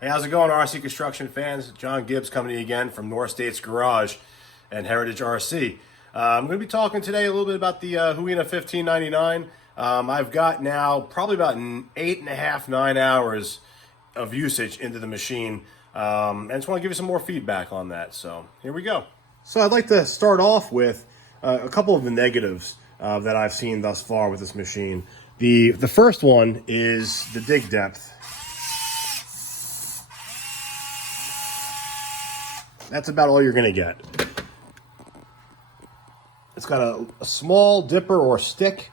Hey, how's it going, RC Construction fans? John Gibbs coming to you again from North States Garage and Heritage RC. I'm going to be talking today a little bit about the HUINA 1599. I've got now probably about 8.5, 9 hours of usage into the machine. And I just want to give you some more feedback on that. So here we go. So I'd like to start off with a couple of the negatives that I've seen thus far with this machine. The first one is the dig depth. That's about all you're going to get. It's got a small dipper or stick,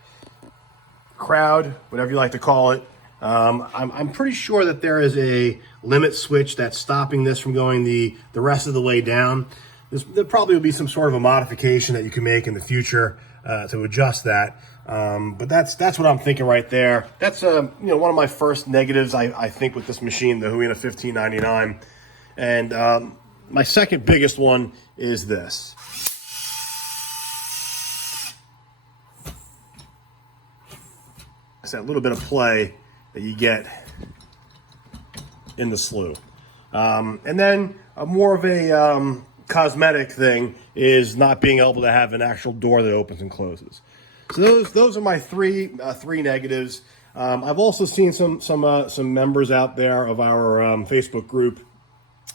crowd, whatever you like to call it. I'm pretty sure that there is a limit switch that's stopping this from going the rest of the way down. There probably will be some sort of a modification that you can make in the future to adjust that. But that's what I'm thinking right there. That's one of my first negatives I think with this machine, the HUINA 1599. And my second biggest one is this. It's that little bit of play that you get in the slew. And then more of a cosmetic thing is not being able to have an actual door that opens and closes. So those are my three negatives. I've also seen some members out there of our Facebook group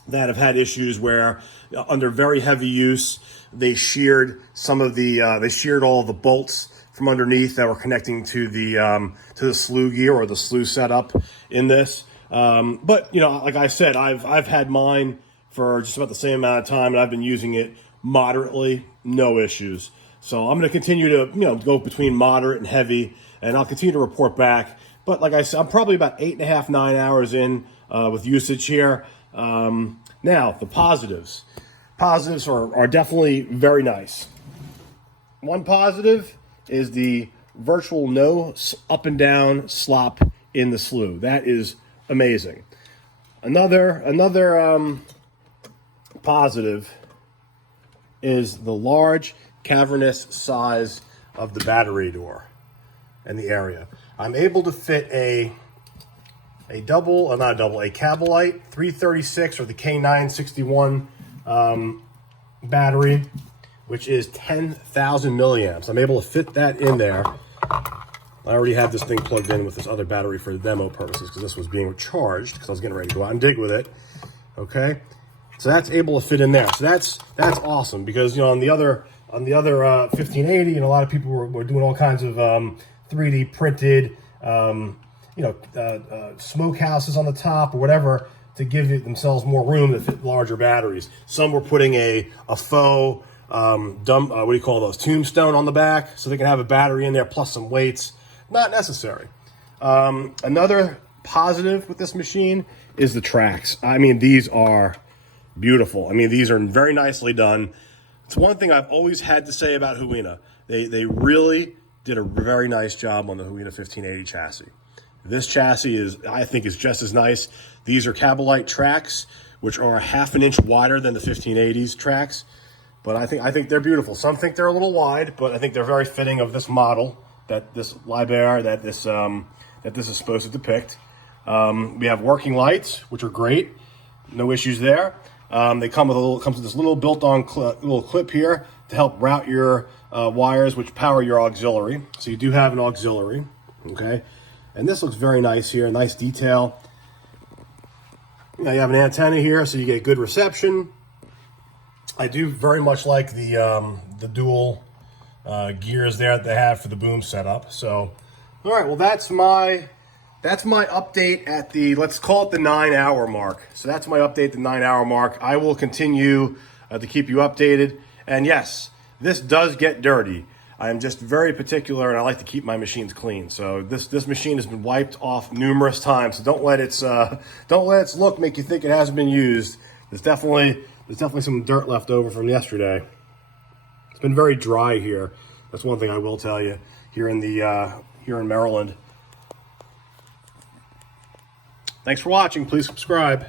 that have had issues where under very heavy use, they sheared they sheared all the bolts from underneath that were connecting to the slew gear or the slew setup in this. But like I said, I've had mine for just about the same amount of time, and I've been using it moderately, no issues. So I'm going to continue to go between moderate and heavy, and I'll continue to report back. But like I said, I'm probably about 8.5, 9 hours in with usage here. Now, the positives. Positives are definitely very nice. One positive is the virtual no up and down slop in the slew. That is amazing. Another positive is the large cavernous size of the battery door and the area. I'm able to fit a Cabalite 336 or the K961 battery, which is 10,000 milliamps. I'm able to fit that in there. I already have this thing plugged in with this other battery for the demo purposes because this was being charged because I was getting ready to go out and dig with it. Okay, so that's able to fit in there. So that's awesome because on the other 1580, and a lot of people were doing all kinds of 3D printed smoke houses on the top or whatever to give themselves more room to fit larger batteries. Some were putting a faux what do you call those, tombstone on the back so they can have a battery in there plus some weights. Not necessary. Another positive with this machine is the tracks. I mean, these are beautiful. I mean, these are very nicely done. It's one thing I've always had to say about HUINA. They really did a very nice job on the HUINA 1580 chassis. This chassis I think is just as nice. These are Cabalite tracks, which are 1/2 an inch wider than the 1580s tracks. But I think they're beautiful. Some think they're a little wide, but I think they're very fitting of this model, that this Liebherr, that this is supposed to depict. We have working lights, which are great. No issues there. They come with this little built-on little clip here to help route your wires, which power your auxiliary. So you do have an auxiliary, okay? And this looks very nice here, nice detail. Now you have an antenna here, so you get good reception. I do very much like the dual gears there that they have for the boom setup. So, all right, well that's my update at the, let's call it the 9 hour mark. So that's my update at the 9 hour mark. I will continue to keep you updated. And yes, this does get dirty. I am just very particular, and I like to keep my machines clean. So this machine has been wiped off numerous times. So don't let its look make you think it hasn't been used. There's definitely some dirt left over from yesterday. It's been very dry here. That's one thing I will tell you here in Maryland. Thanks for watching. Please subscribe.